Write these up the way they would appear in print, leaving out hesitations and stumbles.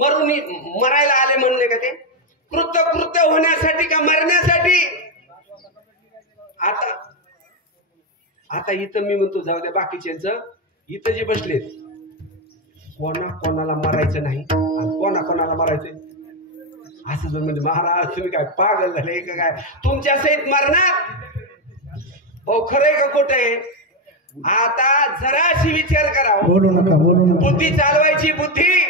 मरायला आले म्हणले का ते? कृत्य होण्यासाठी का मरण्यासाठी? आता इथं मी म्हणतो जाऊ द्या, बाकीच्यांच इथं जे बसलेत कोणाला मरायचं नाही आणि कोणाला मरायचंय असं जर म्हणजे महाराज तुम्ही काय पागल झाले का काय? तुमच्या सहित मरणार? हो खरंय का खोट आहे? आता जराशी विचार करा, बोलू नका बुद्धी चालवायची बुद्धी.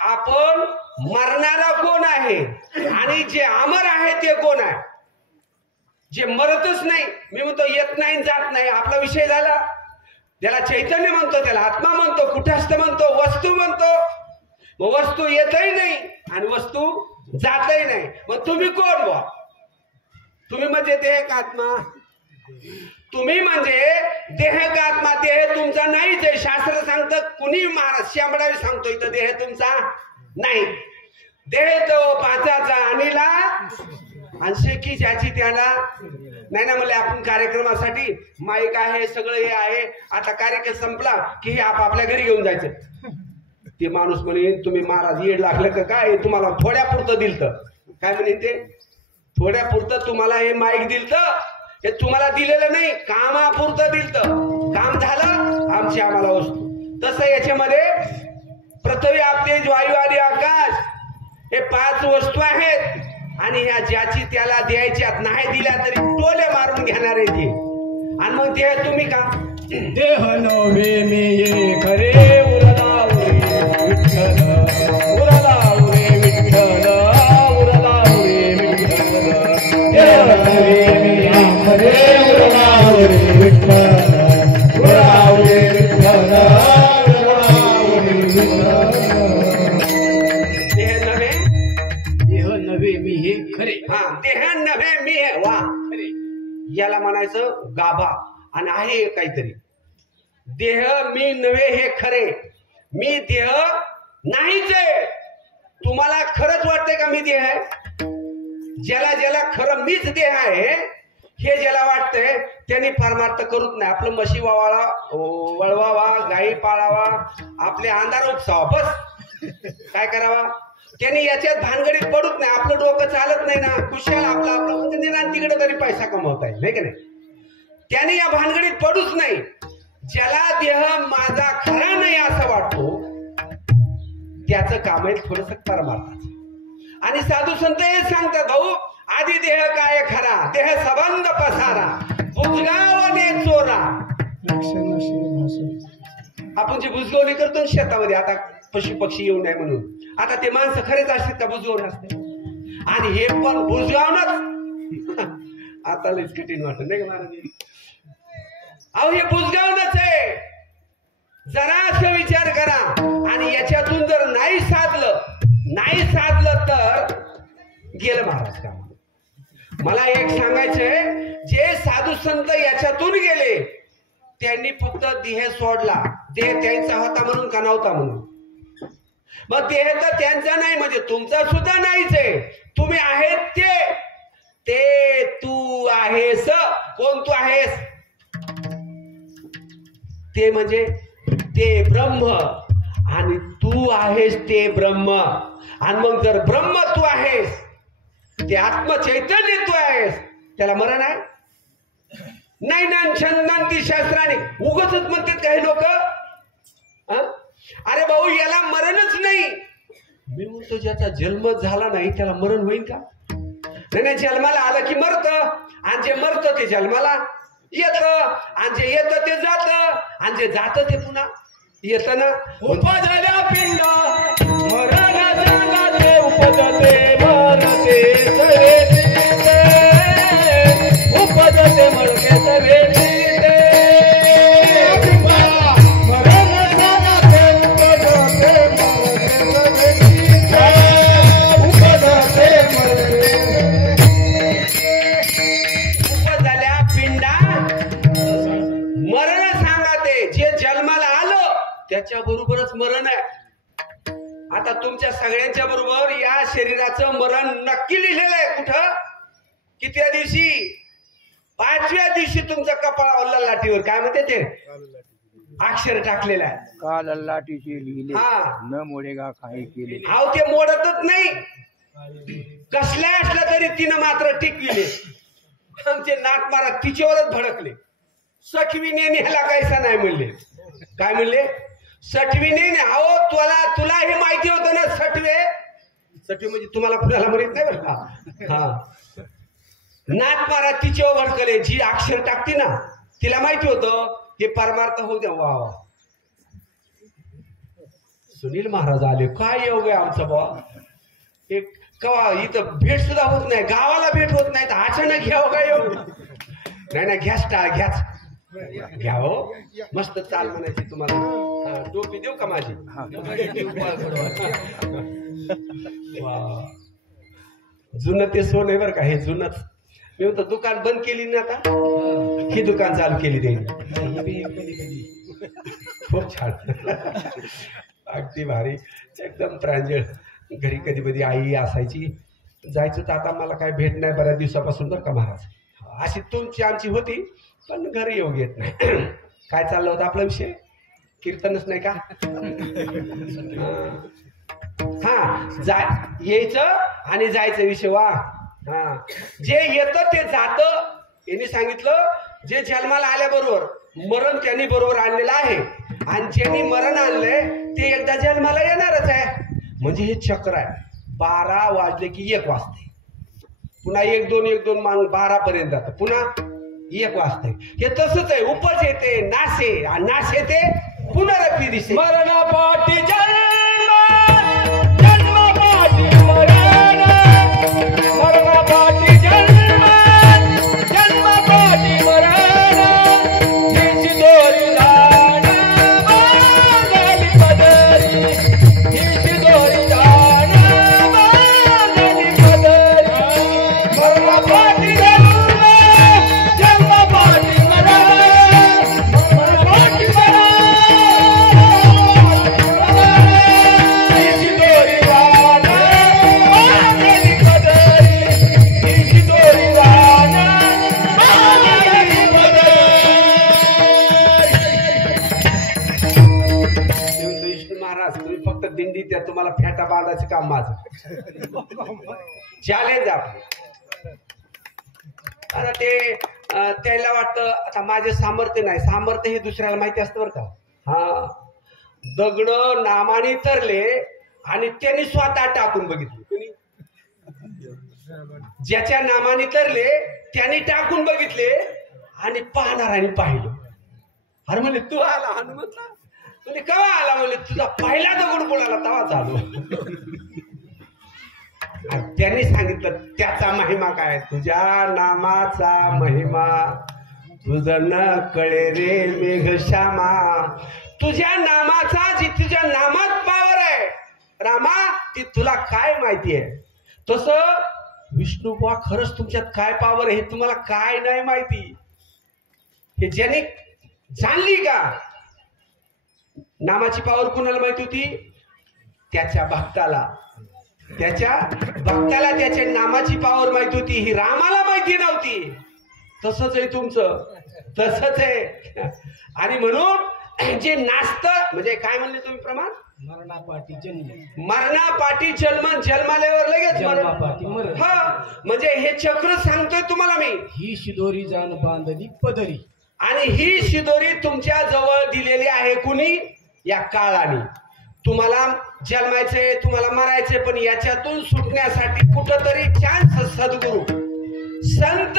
आपण मरणारा कोण आहे आणि जे अमर आहे ते कोण आहे? जे मरतच नाही, मी म्हणतो येत नाही जात नाही, आपला विषय झाला. त्याला चैतन्य म्हणतो, त्याला आत्मा म्हणतो, कुठस्थ म्हणतो, वस्तू म्हणतो. मग वस्तू येतही नाही आणि वस्तू जातही नाही. मग तुम्ही कोण बुवा? तुम्ही म्हणजे देह का आत्मा? तुम्ही म्हणजे देह का आत्मा? देह तुमचा नाहीच आहे. शास्त्र सांगतं, कुणी महाराज शांबडावी सांगतो इथं देह तुमचा नाही. देह तो पाचाचा आणीला आणि शेकी ज्याची त्याला नाही ना. म्हणले आपण कार्यक्रमासाठी माईक आहे, सगळं हे आहे, आता कार्यक्रम संपला की हे आपापल्या घरी घेऊन जायचं. ते माणूस म्हणे तुम्ही महाराज येड लागलं का काय? तुम्हाला थोड्या पुरतं दिलतं. काय म्हणे ते? थोड्या पुरतं तुम्हाला हे माईक दिलतं. हे तुम्हाला दिलेलं नाही, कामापुरतं दिलतं. काम झालं आमची आम्हाला वस्तू. तसं याच्यामध्ये पृथ्वी, आपले वायू आणि आकाश हे 5 वस्तू आहेत आणि ह्या ज्याची त्याला द्यायच्यात, नाही दिल्या तरी टोले मारून घेणार आहे ते. आणि मग देह तुम्ही का? देह नव्हे मी ये खरे उरलावरे विठ्ठल, उरलावरे विठ्ठल, उरलावरे विठ्ठल. देह नव्हे मी ये खरे उरलावरे विठ्ठल, उरलावरे विठ्ठल, उरलावरे विठ्ठल. देह नव्हे मी हे खरे. हा, देह नव्हे मी हे वा खरे. याला म्हणायचं गाभा. आणि आहे काहीतरी देह मी नव्हे हे खरे. मी देह नाहीच आहे. तुम्हाला खरंच वाटतंय का मी देह आहे? ज्याला खरं मीच देह आहे हे ज्याला वाटतंय त्यांनी परमार्थ करूच नाही. आपलं म्हशी वळवावा, गाई पाळावा, आपले अंधार उपसावा, बस काय करावा. त्यांनी याच्यात भानगडीत पडूच नाही. आपलं डोकं चालत नाही ना, खुशाल आपलं निदान तिकडे तरी पैसा कमवता येईल, नाही का नाही? त्याने या भानगडीत पडूच नाही. ज्याला देह माझा खरा नाही असं वाटतो त्याचं काम आहे थोडस परमार्थाचं. आणि साधू संत हे सांगतात, भाऊ आधी देह काय खरा, देह सबंध पसारा, बुजगावणे चोरा. आपण जी बुजगवणी करतो शेतामध्ये, आता पशु पक्षी येऊ नये म्हणून, आता ते माणसं खरेच असतात का बुजवून असते? आणि हे पण बुजगावणच आता लईच कठीण वाटत नाही का महाराज? अहो हे बुजगावणच आहे. जरा विचार करा. आणि याच्यातून जर नाही साधलं तर गेलं महाराज का? मला एक सांगायचंय, जे साधू संत याच्यातून गेले त्यांनी फक्त देह सोडला. देह त्यांचा होता म्हणून का नव्हता म्हणून? मग देह तर त्यांचा नाही म्हणजे तुमचा सुद्धा नाहीच आहे. तुम्ही आहेत ते तू आहेस. कोण तू आहेस? ते म्हणजे ते ब्रह्म. आणि तू आहेस ते ब्रह्म. आणि मग जर ब्रह्म तू आहेस, ते आत्मचैतन्य तू आहेस, त्याला मरण आहे? नाही ना. छंदांती शास्त्राने उगाचच म्हणतात काही लोक, अरे भाऊ याला मरणच नाही. मी म्हणतो ज्याचा जन्म झाला नाही त्याला मरण होईल का? नाही, जन्माला आलं की मरत. आणि जे मरत ते जन्माला येत. आणि जे येत ते जात. आणि जे जात ते पुन्हा येत ना. उपजल्या पिंड मरण जगाते, उपजते मरते सवेते, उपजते मरते सवेते. त्याच्या बरोबरच मरण आहे. आता तुमच्या सगळ्यांच्या बरोबर या शरीराचं मरण नक्की लिहिलेलं आहे. कुठं? कितव्या दिवशी? 5व्या दिवशी तुमचा कपाळ ओला लाटीवर. काय म्हणते ते? अक्षर टाकलेलं आहे. काल लाटीचे लिहिले हा. न मोडेगा काही केले. अहो ते मोडतच नाही. कसल्या असलं तरी तिनं मात्र टिकविले. आमचे नाक मारा तिच्यावरच भडकले. सटवीने न्यायला कायसा नाही म्हणले. काय म्हणले? सटवीने अहो तुला हे माहिती होतं ना सटवे. सटवी म्हणजे तुम्हाला कुणाला माहित नाही बरं का. हा नाक मारा तिच्यावर भडकले. जी अक्षर टाकते ना तिला माहिती होतं हे परमार्थ होऊ द्या. वा वा सुनील महाराज आले. काय योग आहे आमचा बाबा. एक कवा इथं भेट सुद्धा होत नाही. गावाला भेट होत नाही तर अचानक घ्यावं काय योग. नाही घ्याच घ्याच घ्या हो. मस्त चाल म्हणायची तुम्हाला. हा, टोपी देऊ का माझी. जुनं ते सोन आहे बरं का. हे जुनच. मी म्हणतो दुकान बंद केली ना आता ही दुकान चालू केली त्यांनी. खूप छान अगदी भारी एकदम प्रांजळ. घरी कधी कधी आई असायची. जायचं तर आता मला काय भेट नाही बऱ्याच दिवसापासून बरं का महाराज. अशी तुमची आमची होती पण घरी येऊ घेत नाही. काय चाललं होतं आपला विषय. कीर्तनच नाही का. हा यायचं आणि जायचं विषय. वा हा जे येतं ते जातं. यांनी सांगितलं जे जन्माला आल्याबरोबर मरण त्यांनी बरोबर आणलेलं आहे आणि ज्यांनी मरण आणलंय ते एकदा जन्माला येणारच आहे. म्हणजे हे चक्र आहे. 12 वाजले की 1 वाजते. पुन्हा 1-2 माणूस 12 पर्यंत जातं. पुन्हा 1 वाजते. हे तसंच आहे. उपज येते नाशे आणि नाश येते पुनरपी दिसे. मरणापाठी जन्म जन्मापाठी मरण. मरणापाठी जन्म जन्मापाठी मरण. हिची दोरी लाड बांधली पदरी. हिची दोरी लाड बांधली पदरी. मरणापाठी जन्म जन्मापाठी मरण. मरणापाठी मरण. हिची दोरी लाड बांधली पदरी. हिची दोरी लाड बांधली पदरी. विष्णू महाराज तुम्ही फक्त दिंडी त्या तुम्हाला फेटा बांधायचं काम माझं. चॅलेंज आपलं. आता ते त्याला वाटतं आता माझे सामर्थ्य नाही. सामर्थ्य हे दुसऱ्याला माहिती असतं बरं का. हा दगड नामाने तरले आणि त्यांनी स्वतः टाकून बघितले. कोणी ज्याच्या नामाने तरले त्यांनी टाकून बघितले आणि पाहणाऱ्याने पाहिलं. अरे म्हणले तू आला हनुमंतला. म्हणजे केव्हा आला म्हणले तुझा पहिला दगड कोणाला तवा चालू. त्यांनी सांगितलं त्याचा महिमा काय. तुझ्या नामाचा महिमा तुझं न कळे रे मेघश्यामा. तुझ्या नामाचा जी तुझ्या नामात पावर आहे रामा ती तुला काय माहिती आहे. तसं विष्णू बुवा खरंच तुमच्यात काय पावर आहे हे तुम्हाला काय नाही माहिती. हे ज्याने जाणली का नामाची पावर कुणाला माहिती होती. त्याच्या भक्ताला. त्याच्या नामाची पावर माहिती होती. ही रामाला माहिती नव्हती. तसंच आहे तुमचं. तसंच आहे. आणि म्हणून जे नाचत म्हणजे काय म्हणले तुम्ही प्रमाण. मरणापाठी जन्म मरणापाठी जन्म. जन्माल्यावर लगेच जन्मापाठी मरण. हा म्हणजे हे चक्र सांगतोय तुम्हाला मी. ही शिदोरी जाण बांधली पदरी. आणि ही शिदोरी तुमच्या जवळ दिलेली आहे कुणी या काळाने. तुम्हाला जन्मायचंय तुम्हाला मरायचंय पण याच्यातून सुटण्यासाठी कुठंतरी चान्स सद्गुरू संत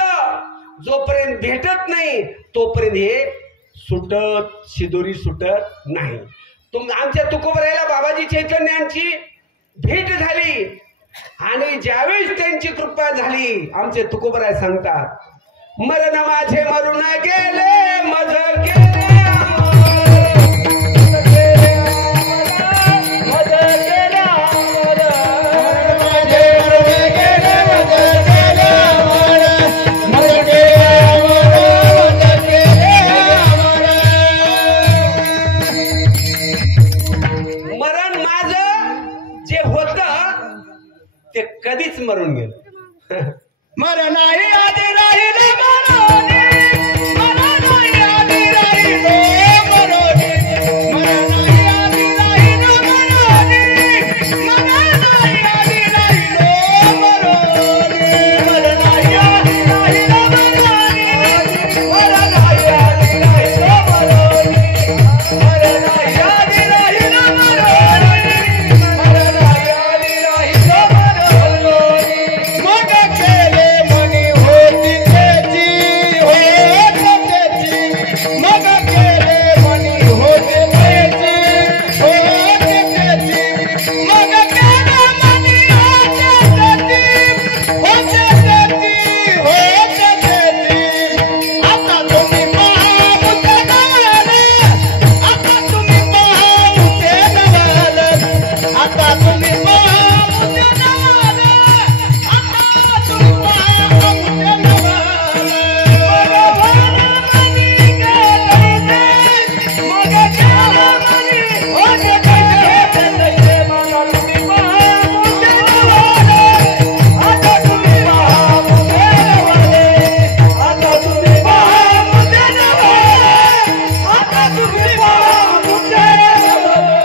जोपर्यंत भेटत नाही तोपर्यंत हे शिदोरी सुटत नाही. आमच्या तुकोबरायला बाबाजी चैतन्यांची भेट झाली आणि ज्यावेळेस त्यांची कृपा झाली आमचे तुकोबराय सांगतात मरण माझे मरून गेले मज गेले कधीच मरून गेलं. मरणाही आधी राहिले मरोनी. मरणाही आधी राहिले मरोनी. मग केले मनी होते त्याची, होते त्याची, मग केले मनी होते त्याची, होते त्याची, होते त्याची. आता तुम्ही पहा मुते नवाले, आता तुम्ही पहा मुते नवाले, आता तुम्ही पहा मुते नवाले, आता तुम्ही पहा मुते नवाले.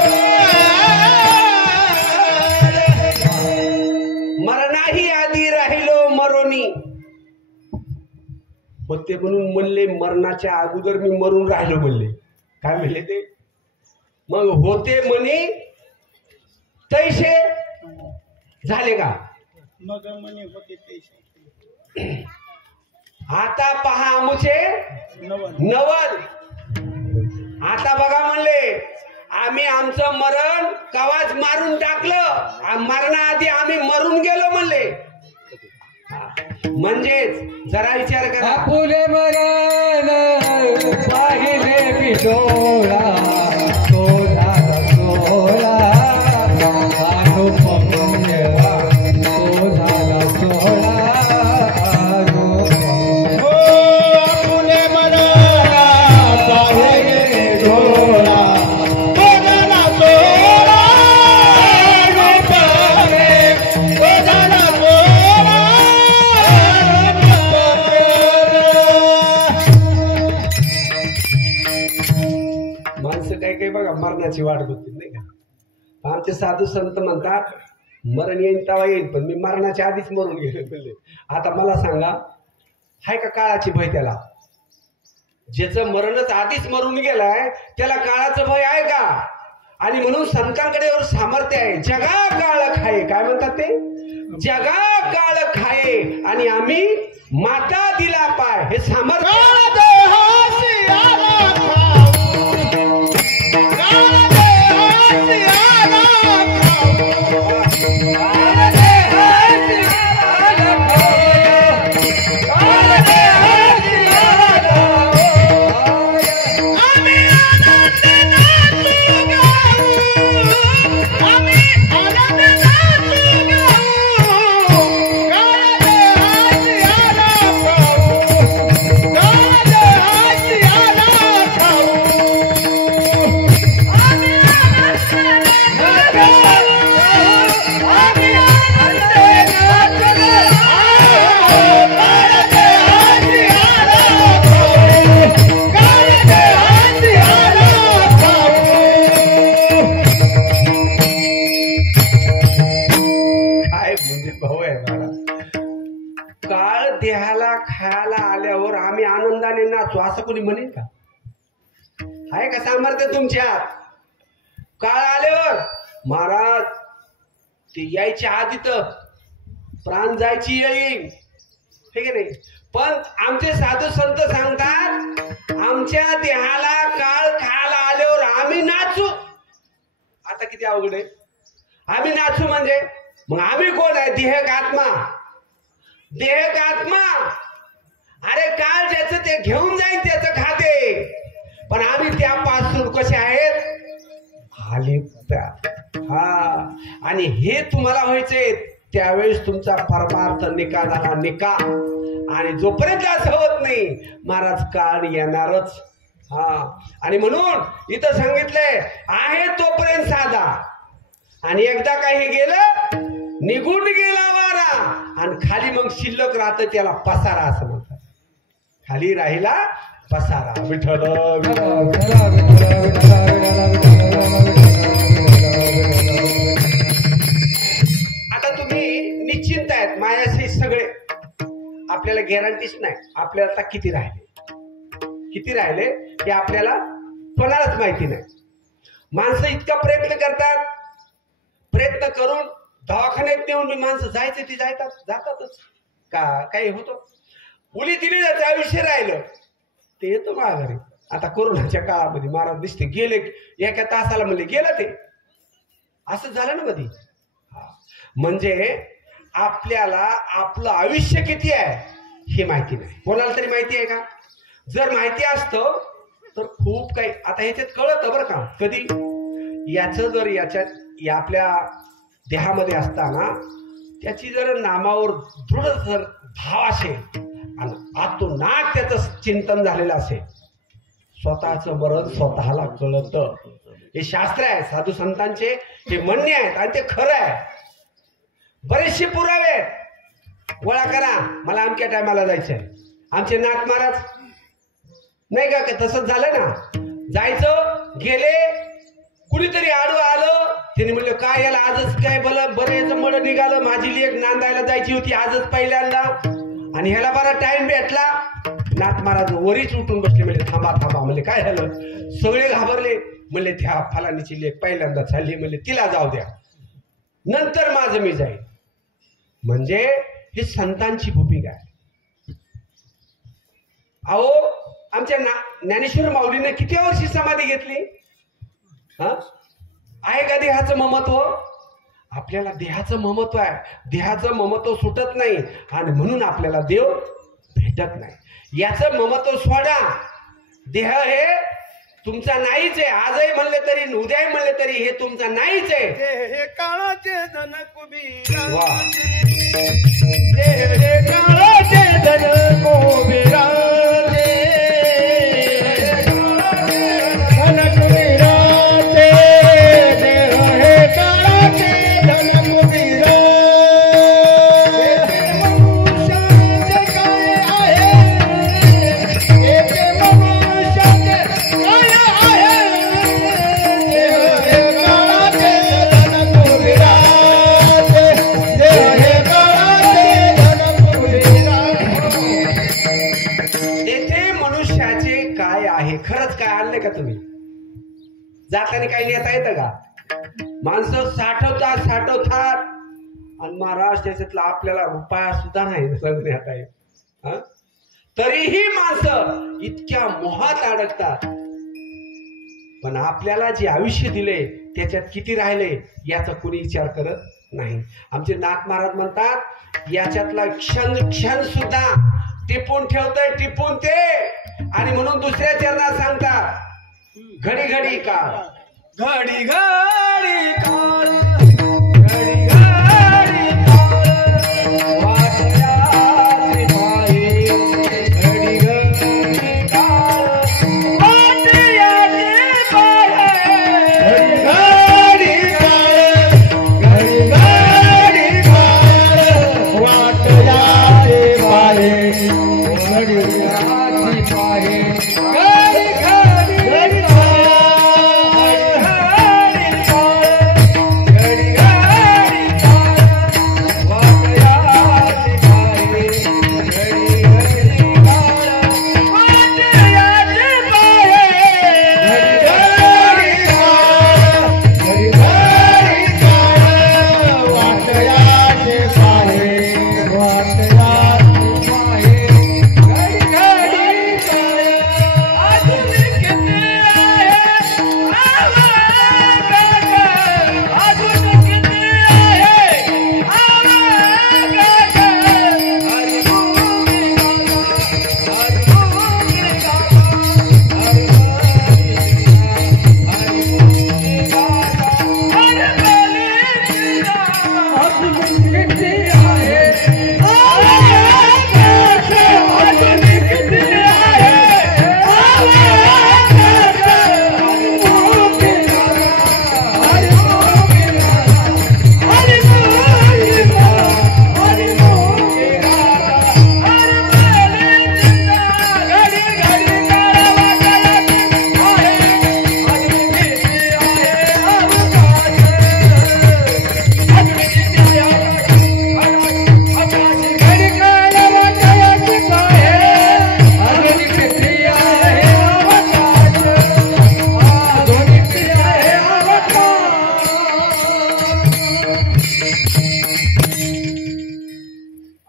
मरणाही आधी राहिलो मरोनी. होते म्हणून म्हणले मरणाच्या अगोदर मी मरून राहिलो म्हणले. काय म्हणले ते? मग होते म्हणे तैसे झाले का? मग म्हणे होते पैसे आता पहा आमुचे नवन नवल. आता बघा म्हणले आम्ही आमचं मरण कवाच मारून टाकलं, मरणाआधी आम्ही मरून गेलो म्हणले. म्हणजेच जरा विचार करा. फुले मरण पाहिले पिठोळा, तो झाला सोळा, अनुपम देवा, तो झाला सोळा, अनुपम. फुले म्हणा पाहिले डोळा, कोणाला सोळा, गोपाळे, कोणाला सोळा, माणसं काही काही बघा मरणाची वाट बघतील नाही का. आमचे साधू संत म्हणतात मरण येईन तेव्हा येईल, पण मी मरणाच्या आधीच मरून गेले म्हणले. आता मला सांगा हाय का काळाची भय त्याला? ज्याचं मरणच आधीच मरून गेलाय त्याला काळाचं भय आहे का? आणि म्हणून संतांकडे एवढं सामर्थ्य आहे. जगा काळ खाये, काय म्हणतात ते? जगा काळ खाये आणि आम्ही माता दिला पाय, हे सामर्थ्य. काळ देहाला खायला आल्यावर आम्ही आनंदाने नाचू असं कोणी म्हणेल का? आहे का सामर्थ्य तुमच्यात? काळ आल्यावर महाराज ते यायच्या आधी तर प्राण जायची येईल, हे की नाही? पण आमचे साधू संत सांगतात आमच्या देहाला काळ खायला आल्यावर आम्ही नाचू. आता किती अवघड आहे. आम्ही नाचू म्हणजे मग आम्ही कोण आहे? देह का आत्मा? देह का आत्मा? अरे काळ ज्याचं ते घेऊन जाईन त्याचं खाते, पण आम्ही त्यापासून कसे आहेत? आलिप्त. हा, आणि हे तुम्हाला व्हायचंय त्यावेळेस तुमचा परमार्थ निका झाला निका. आणि जोपर्यंत असं होत नाही महाराज काळ येणारच. हा, आणि म्हणून इथं सांगितलंय आहे तोपर्यंत साधा, आणि एकदा काही गेलं निघून गेला वारा, आणि खाली मग शिल्लक राहतं त्याला पसारा असं म्हणतात. खाली राहिला पसारा. विठ्ठल आता तुम्ही निश्चिंत आहेत माझ्याशी सगळे, आपल्याला गॅरंटीच नाही आपल्याला आता किती राहिले हे आपल्याला कोणालाच माहिती नाही. माणसं इतका प्रयत्न करतात, प्रयत्न करून दवाखान्यात नेऊन मी माणसं जायचं ती जातातच का काही होतो. उली दिली जाते आयुष्य राहिलं ते येतो माघारी. आता कोरोनाच्या काळामध्ये महाराज दिसते गेले, एका तासाला म्हणले गेलं ते, असं झालं ना कधी. म्हणजे आपल्याला आपलं आयुष्य किती आहे हे माहिती नाही. कोणाला तरी माहिती आहे का? जर माहिती असतं तर खूप काही आता ह्याच्यात कळतं बरं का. कधी याचं जर याच्यात आपल्या देहामध्ये असताना त्याची जर नामावर दृढ जर भाव असेल आणि आतोनात त्याचं चिंतन झालेलं असेल, स्वतःचं मरण स्वतःला कळतं. हे शास्त्र आहे, साधू संतांचे हे म्हणणे आहेत आणि ते खरं आहे. बरेचसे पुरावे आहेत. गोळा करा, मला अमक्या टायमाला जायचंय. आमचे नाथ महाराज नाही का तसंच झालं ना. जायचं, गेले, कुणीतरी आडवं आलं, त्याने म्हणलं काय याला आजच काय बरं याचं मड निघालं, माझी लेक नांदायला जायची होती आजच पहिल्यांदा आणि ह्याला बरा टाइम भेटला. नाथ महाराज वरीच उठून बसले, म्हणजे थांबा थांबा. म्हणले काय झालं? सगळे घाबरले. म्हणले त्या फलानीची लेक पहिल्यांदा चालली, म्हणले तिला जाऊ द्या, नंतर माझं मी जाईल. म्हणजे हे संतांची भूमिका आहे. अहो आमच्या ज्ञानेश्वर माऊलीने किती वर्षी समाधी घेतली? आहे का देहाचं ममत्व? आपल्याला देहाचं ममत्व आहे. देहाचं ममत्व सुटत नाही आणि म्हणून आपल्याला देव भेटत नाही. याचं ममत्व सोडा. देह हे तुमचा नाहीच आहे. आजही म्हणले तरी उद्याही म्हणले तरी हे तुमचा नाहीच आहे. हे काळाचे धन कुबीरा, वा, हे काळाचे धन कुबीरा, धन कुबीरा, हे काळाचे धन कुबीरा. मनुष्याचे काय आहे, एक मनुष्याचे काय आहे, हे काळाचे धन कुबीरा, हे काळाचे धन कुबीरा. तेथे मनुष्याचे काय आहे? खरंच काय आणले का तुम्ही? जाताना काही नेता येतं का? माणसं साठवतात आणि महाराज त्याच्यातला आपल्याला रुपया सुद्धा नाही सांगण्यात आहे. तरीही माणसं इतक्या मोहात अडकतात. पण आपल्याला जे आयुष्य दिले त्याच्यात किती राहिले याचा कोणी विचार करत नाही. आमचे नाथ महाराज म्हणतात याच्यातला क्षण सुद्धा टिपून ठेवतंय, टिपून ते, आणि म्हणून दुसऱ्या चरणात सांगतात घडी घडी काळ, घडी घडी काळ, घडी घडी काळ, वाट याची पायी, घडी घडी काळ, वाट याची पायी, घडी घडी काळ, घडी घडी काळ, वाट याची पायी, घडी याची पायी, घडी घडी काळ.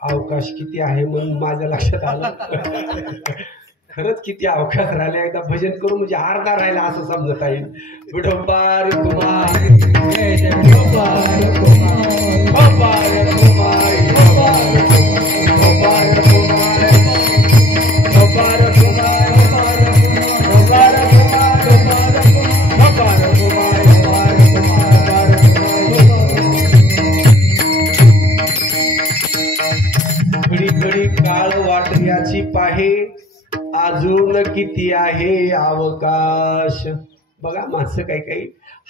अवकाश किती आहे म्हणून माझ्या लक्षात आलं. खरंच किती अवकाश राहिले एकदा भजन करू म्हणजे अर्धा राहिला असं समजता येईल. विठोबार कुमार जय जय गोपाल कुमार गोपाल कुमार गोपाल कुमार गोपाल कुमार गोपाल कुमार गोपाल कुमार घडी घडी काळ वाटण्याची पाहे अजून किती आहे अवकाश. बघा माणसं काही काही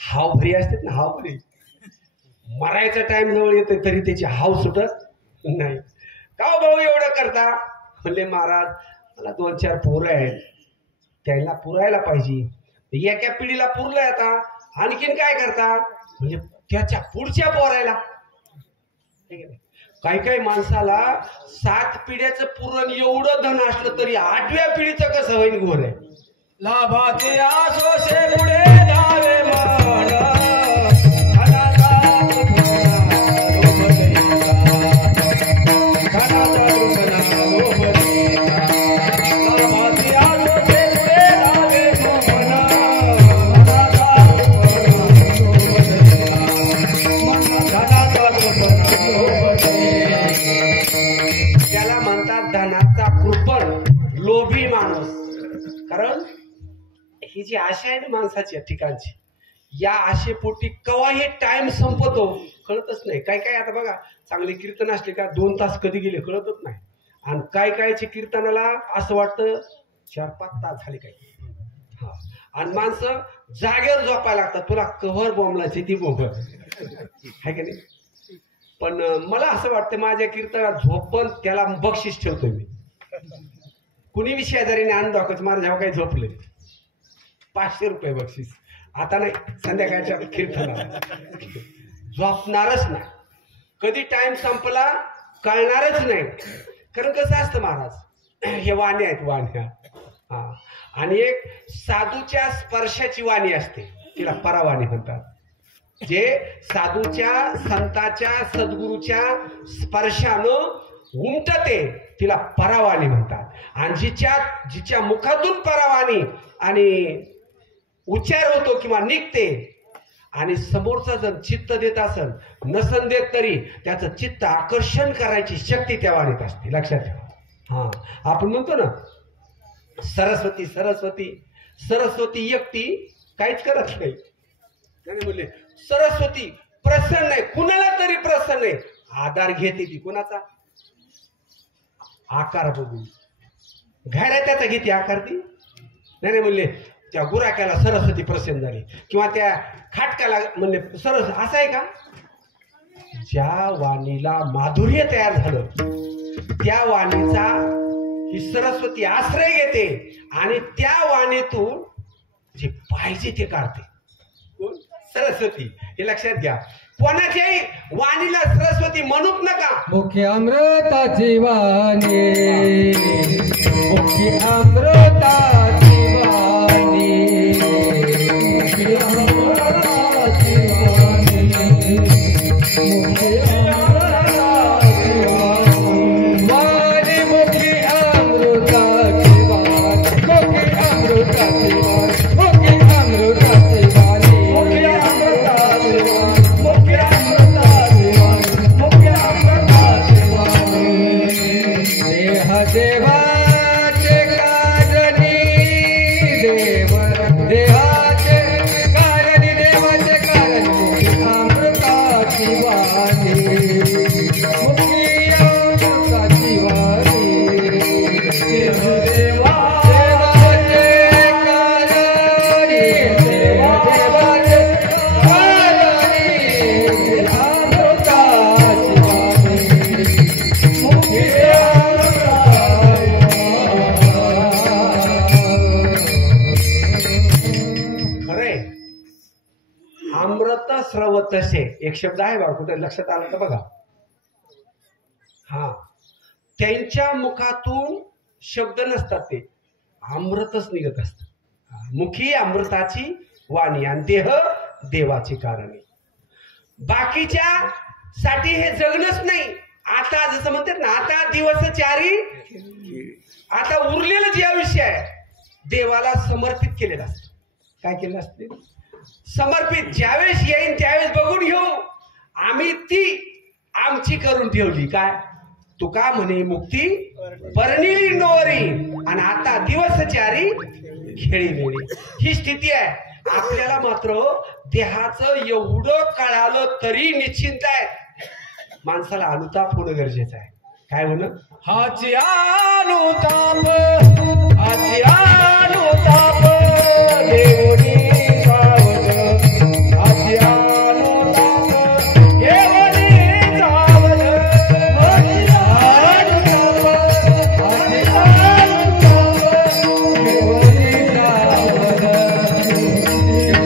हाव भरी असतात ना, हाव भरी मरायचा टाइम जवळ येतोय तरी त्याची हाव सुटत नाही. का हो भाऊ एवढं करता? म्हणले महाराज मला 2-4 पोरं आहेत, त्यांना पुरायला पाहिजे. एका पिढीला पुरलंय आता, आणखीन काय करता? म्हणजे त्याच्या पुढच्या पोरायला. ठीक आहे. काही काही माणसाला 7 पिढ्याचं पुरण एवढं धन असलं तरी 8व्या पिढीचं कसं होईल घोर आहे. लाभाचे आसोसे पुढे जावे मान धनाचा कृपणा लोभ देता. लाभाचे आसोसे पुढे जावे मान धनाचा कृपणा लोभ देता. त्याला म्हणतात धनाचा कृपण, लोभी माणूस. कारण ही जी आशा आहे ना माणसाच्या ठिकाणची, या आशेपोटी केव्हाही टाइम संपतो कळतच नाही. काय काय आता बघा चांगले कीर्तन असले का 2 तास कधी गेले कळतच नाही. आणि काय कायचे कीर्तनाला असं वाटतं 4-5 तास झाले काय. हा, आणि माणसं जागेवर झोपायला लागतात. तुला कव्हर बोंबलायची ती बोंब आहे का नाही. पण मला असं वाटतं माझ्या कीर्तनात झोपण त्याला बक्षीस ठेवतो मी. कुणी शेजारीने आणून दाखवायचं माझ्या जेव्हा काही झोपले 500 रुपये बक्षीस. आता नाही, संध्याकाळच्या कीर्तनाला झोपणारच नाही. कधी टाइम संपला कळणारच नाही. कारण कसं असतं महाराज, हे वाणी आहेत वाण्या. हा, आणि एक साधूच्या स्पर्शाची वाणी असते, तिला परावाणी म्हणतात. जे साधूच्या संताच्या सद्गुरूच्या स्पर्शानं उमटते तिला परावाणी म्हणतात. आणि जिच्या मुखातून परावाणी आणि उच्चार होतो किंवा निघते, आणि समोरचा जर चित्त देत असेल नसन देत तरी त्याचं चित्त आकर्षण करायची शक्ती त्या वाणीत असते. लक्षात ठेवा. हा, आपण म्हणतो ना सरस्वती सरस्वती सरस्वती एकटी काहीच करत नाही. त्याने म्हणले सरस्वती प्रसन्न आहे, कुणाला तरी प्रसन्न आहे. आधार घेते ती कुणाचा? आकार बघून. घ्यायला त्याचा घेते आकार ती. नाही म्हणले त्या गुराक्याला सरस्वती प्रसन्न झाली, किंवा त्या खाटक्याला म्हणले सरस. असं आहे का? ज्या वाणीला माधुर्य तयार झालं त्या वाणीचा ही सरस्वती आश्रय घेते आणि त्या वाणीतून जे पाहिजे ते काढते. कोण? सरस्वती. हे लक्षात घ्या. कोणाच्याही वाणीला सरस्वती म्हणूच नका. मुख्य अमृताची वाणी, मुख्य अमृताची वाणी, मुख्य अमृताची वाणी, मुख्य अमृताची वाणी, वाणी मुख्य अमृताची वाणी, मुख्य अमृताची वाणी, मुख्य अमृताची वाणी, मुख्य अमृताची वाणी, मुख्य अमृताची वाणी, मुख्य अमृताची वाणी. देह देवाचे कारणी, देव देहाचे कारणी, देवाचे कारणी, मुख्य अमृताची वाणी, मुख्य अमृताची वाणी. देव देवाचे कारणी, देव देवाचे कारणी, अमृताची वाणी, मुख्य खरे अमृत स्रवतसे एक शब्द आहे बघा, कुठे लक्षात आलं तर बघा. हा, त्यांच्या मुखातून शब्द नसतात, ते अमृतच निघत असत. मुखी अमृताची वाणी आणि देह देवाची कारणी. बाकीच्या साठी हे जगणच नाही. आता जसं म्हणतात ना, आता दिवस चारी आता उरलेलं जे आयुष्य आहे देवाला समर्पित केलेलं असतं. काय केलं असते? समर्पित. ज्यावेळेस येईन त्यावेळेस बघून घेऊ. आम्ही ती आमची करून ठेवली. काय? तुका म्हणे मुक्ती परनिली नोरी आणि आता दिवसचारी खेळी वेळी. ही स्थिती आहे. आपल्याला मात्र देहाचं एवढं कळालं तरी निश्चिंत आहे. माणसाला अनुताप होणं गरजेचं आहे. काय होणं? हाची अनुताप, हाची अनुताप, देवनी सावध, हाची अनुताप, देवनी सावध, हाची अनुताप, हाची अनुताप, देवनी सावध,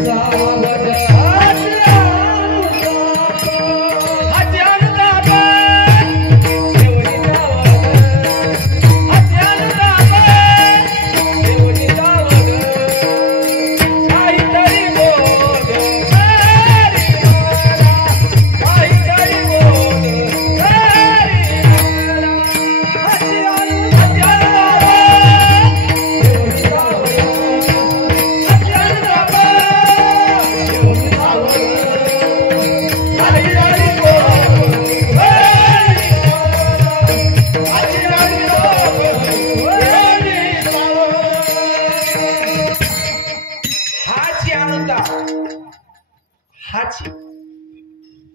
सावध, हाची अनुताप, हाची अनुताप, हाची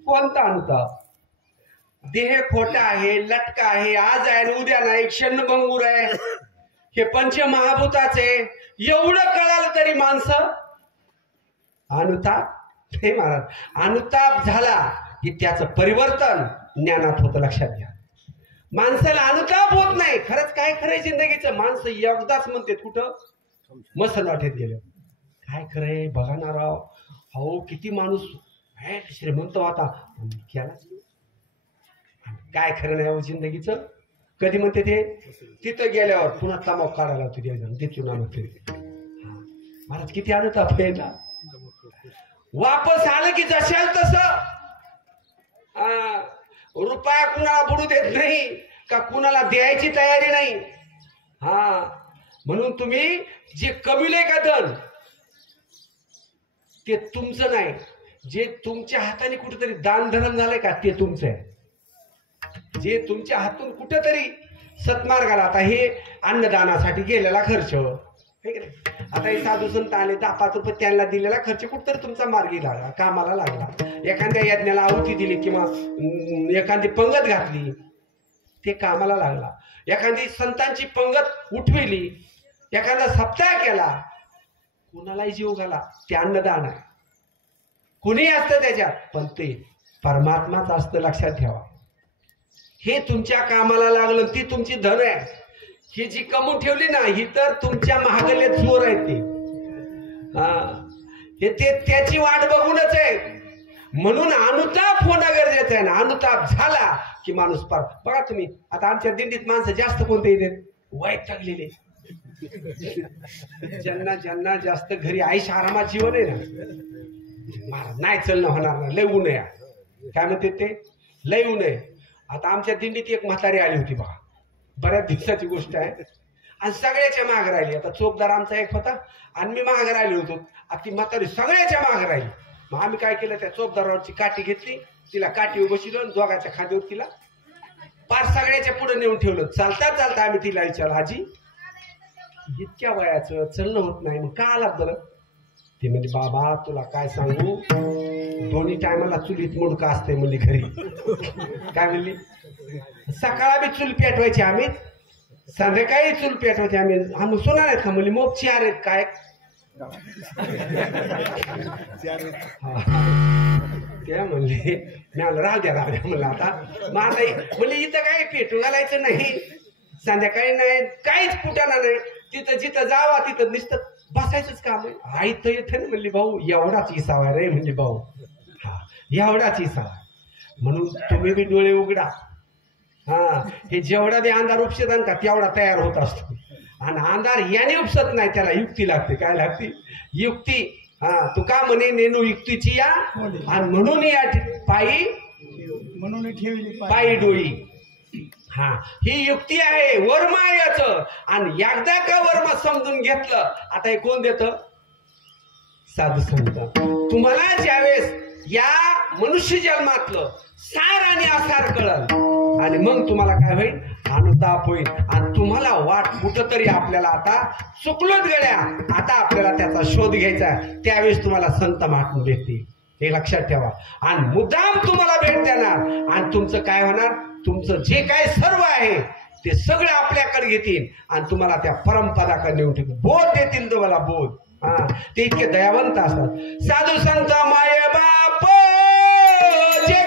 कोणता अनुताप? देह खोटा आहे, लटका आहे, आज आहे आणि उद्या नाही, क्षणभंगूर आहे, हे पंचमहाभूताचे. एवढं कळालं तरी माणसं अनुताप हे महाराज. अनुताप झाला की त्याचं परिवर्तन ज्ञानात होतं. लक्षात घ्या. माणसाला अनुताप होत नाही. खरंच काय खरंय जिंदगीचं? माणसं एकदाच म्हणते कुठं मसल वाटेत गेलं. काय खरंय बघा ना राव. हो किती माणूस श्रीमंत होता केलाच काय खरं नाही हो जिंदगीचं. कधी म्हणते ते? तिथं गेल्यावर पुन्हा तमाक काढायला होती तिथून आणत. महाराज किती अनुताप आहे ना. वापस आलं की जशाल तसं. रुपया कुणाला बुडू देत नाही का कुणाला द्यायची तयारी नाही. म्हणून तुम्ही जे कमीले का धन ते तुमचं नाही. जे तुमच्या हाताने कुठेतरी दान धर्म झालंय का ते तुमचं आहे. जे तुमच्या हातून कुठेतरी सत्मार्गाला. आता हे अन्नदानासाठी गेलेला खर्च. आता हे साधू संत आले 10-5 रुपये त्यांना दिलेला खर्च कुठतरी तुमचा मार्गी लागला, कामाला लागला. एखाद्या यज्ञाला आहुती दिली किंवा एखादी पंगत घातली ते कामाला लागला. एखादी संतांची पंगत उठविली, एखादा सप्ताह केला, कुणालाही जीव घाला, ते अन्नदान आहे. कुणी असतं त्याच्यात पण ते परमात्माच असतं. लक्षात ठेवा. हे तुमच्या कामाला लागलं ती तुमची धन आहे. ही जी कमवून ठेवली ना ही तर तुमच्या महागले चोर आहेत. ते त्याची वाट बघूनच आहे. म्हणून अनुताप होणं गरजेचं आहे ना. अनुताप झाला की माणूस पार. बघा तुम्ही आता आमच्या दिंडीत माणसं जास्त कोणते येते? वैतागलेले. ज्यांना ज्यांना जास्त घरी आईश आरामात जीवन आहे ना, नाही चलणं होणार ना, लय ऊन आहे. काय म्हणते ते? लय ऊन आहे. आता आमच्या दिंडीत एक म्हातारी आली होती बघा, बऱ्याच दिवसाची गोष्ट आहे, आणि सगळ्याच्या माग राहिली. आता चोपदार आमचा एक होता आणि मी माग राहिलो होतो. आता ती म्हातारी सगळ्याच्या माग राहिली. मग आम्ही काय केलं, त्या चोपदारावरची काठी घेतली, तिला काठीवर बसवलं, दोघांच्या खांद्यावर तिला पार सगळ्याच्या पुढे नेऊन ठेवलं. चालता चालता आम्ही तिला विचारलं, आजी इतक्या वयाचं चलणं होत नाही, मग का आलात बरं? ती म्हणजे, बाबा तुला काय सांगू, दोन्ही टायमाला चुलीत मुडका असते म्हणली घरी. काय म्हणली? सकाळी बी चूल पेटवायची आम्ही, संध्याकाळी चूल पेटवायची आम्ही. आम्ही सोना नाहीत का म्हणली? मग 4 आहेत काय? त्या म्हणले मी आलो, राहू द्या म्हणलं. आता माझा म्हणले इथं काय पेटू घालायचं नाही, संध्याकाळी नाही, काहीच कुठाना नाही. तिथं जिथं जावा तिथं नुसतं बसायचंच काम आहे. आई तर येते ना म्हणली, भाऊ एवढाच इसावा रे म्हणली. भाऊ हा एवढाच इसावा. म्हणून तुम्ही बी डोळे उघडा. हे जेवढा बी अंधार उपसत का तेवढा तयार होत असतो. आणि अंधार याने उपसत नाही, त्याला युक्ती लागते. काय लागते? युक्ती. तू का म्हणे नेनू युक्तीची या, आणि म्हणून या पायी म्हणून ठेवली पायी डोळी. हा, ही युक्ती आहे वर्मा याचं. आणि एकदा का वर्मा समजून घेतलं, आता हे कोण देतं? साधू संत. तुम्हाला ज्यावेळेस या मनुष्य जन्मातलं सार आणि आसार कळल आणि मग तुम्हाला काय होईल? अनुताप होईल. आणि तुम्हाला वाट कुठंतरी आपल्याला आता चुकलोच गड्या, आता आपल्याला त्याचा शोध घ्यायचा आहे. त्यावेळेस तुम्हाला संत महात्मा भेटतील, हे लक्षात ठेवा. आणि मुद्दाम तुम्हाला भेट देणार आणि तुमचं काय होणार? तुमचं जे काय सर्व आहे ते सगळं आपल्याकडे घेतील आणि तुम्हाला त्या परमपदाकडे नेऊन ठेवतील. बोध देतील तुम्हाला, बोध. हा, ते इतके दयावंत असतात. साधू संत माय बाप